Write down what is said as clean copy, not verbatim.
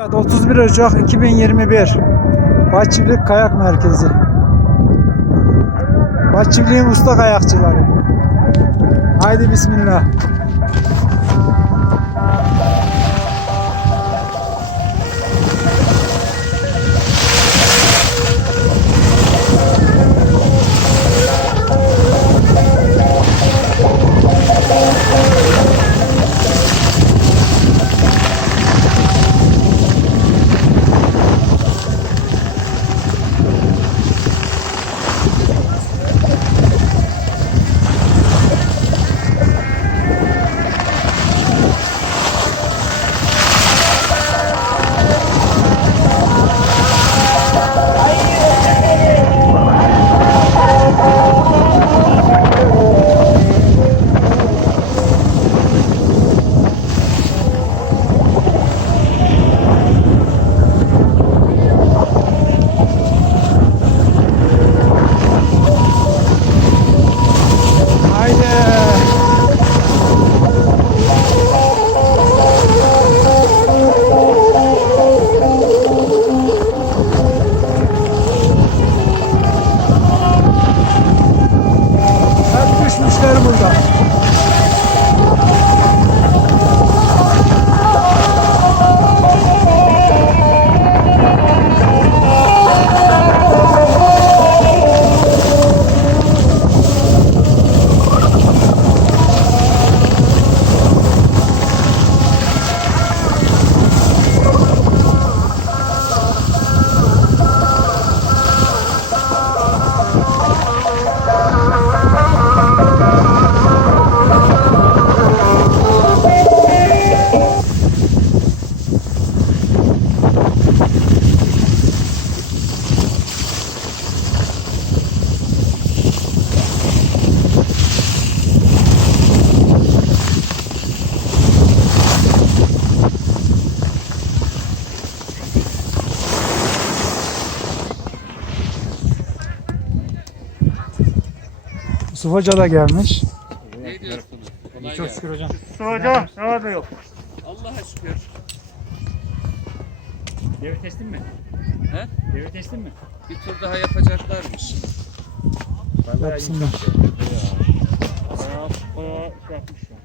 Evet, 31 Ocak 2021 Başçiftlik Kayak Merkezi. Başçiftliğin usta kayakçıları. Haydi bismillah. Hep düşmüşler burada. Yusuf Hoca da gelmiş. Ne diyorsunuz? Kolay Çok gelsin. şükür hocam. Hocam ne var ne yok. Allah'a şükür. Devir teslim mi? He? Devir teslim mi? Bir tur daha yapacaklarmış. Yapsınlar. Bayağı şey yapmış ya.